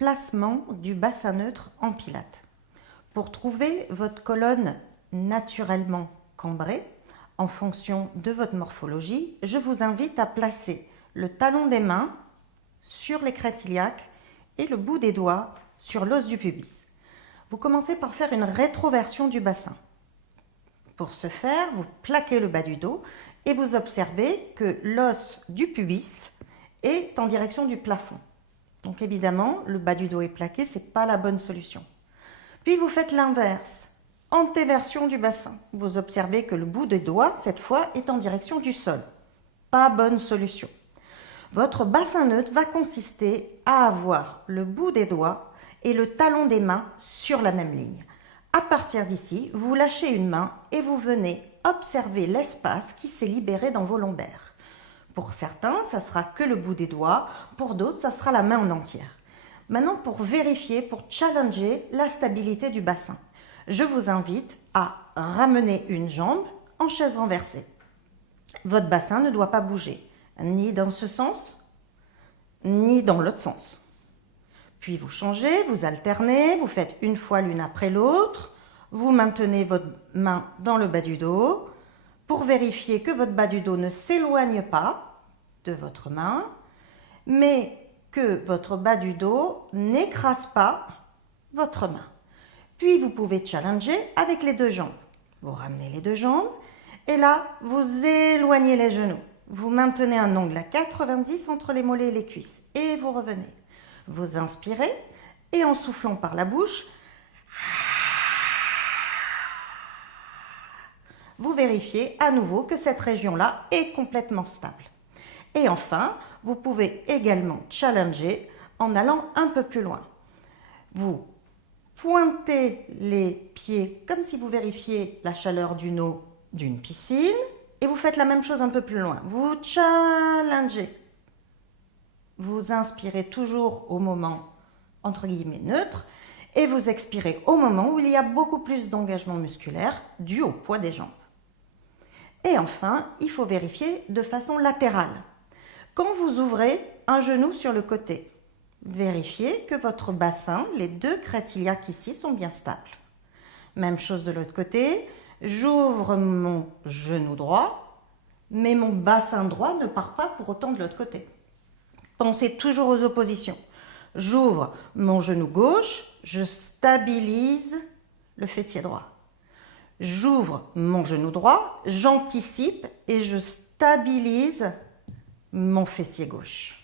Placement du bassin neutre en pilates. Pour trouver votre colonne naturellement cambrée, en fonction de votre morphologie, je vous invite à placer le talon des mains sur les crêtes iliaques et le bout des doigts sur l'os du pubis. Vous commencez par faire une rétroversion du bassin. Pour ce faire, vous plaquez le bas du dos et vous observez que l'os du pubis est en direction du plafond. Donc évidemment, le bas du dos est plaqué, ce n'est pas la bonne solution. Puis vous faites l'inverse, antéversion du bassin. Vous observez que le bout des doigts, cette fois, est en direction du sol. Pas bonne solution. Votre bassin neutre va consister à avoir le bout des doigts et le talon des mains sur la même ligne. À partir d'ici, vous lâchez une main et vous venez observer l'espace qui s'est libéré dans vos lombaires. Pour certains, ça sera que le bout des doigts, pour d'autres, ça sera la main en entière. Maintenant, pour vérifier, pour challenger la stabilité du bassin, je vous invite à ramener une jambe en chaise renversée. Votre bassin ne doit pas bouger, ni dans ce sens, ni dans l'autre sens. Puis vous changez, vous alternez, vous faites une fois l'une après l'autre, vous maintenez votre main dans le bas du dos pour vérifier que votre bas du dos ne s'éloigne pas de votre main, mais que votre bas du dos n'écrase pas votre main. Puis vous pouvez challenger avec les deux jambes. Vous ramenez les deux jambes et là, vous éloignez les genoux. Vous maintenez un angle à 90 entre les mollets et les cuisses et vous revenez. Vous inspirez et en soufflant par la bouche, vous vérifiez à nouveau que cette région-là est complètement stable. Et enfin, vous pouvez également challenger en allant un peu plus loin. Vous pointez les pieds comme si vous vérifiez la chaleur d'une eau d'une piscine et vous faites la même chose un peu plus loin. Vous challengez. Vous inspirez toujours au moment entre guillemets neutre et vous expirez au moment où il y a beaucoup plus d'engagement musculaire dû au poids des jambes. Et enfin, il faut vérifier de façon latérale. Quand vous ouvrez un genou sur le côté, vérifiez que votre bassin, les deux crêtes iliaques ici, sont bien stables. Même chose de l'autre côté, j'ouvre mon genou droit, mais mon bassin droit ne part pas pour autant de l'autre côté. Pensez toujours aux oppositions. J'ouvre mon genou gauche, je stabilise le fessier droit. J'ouvre mon genou droit, j'anticipe et je stabilise mon fessier gauche.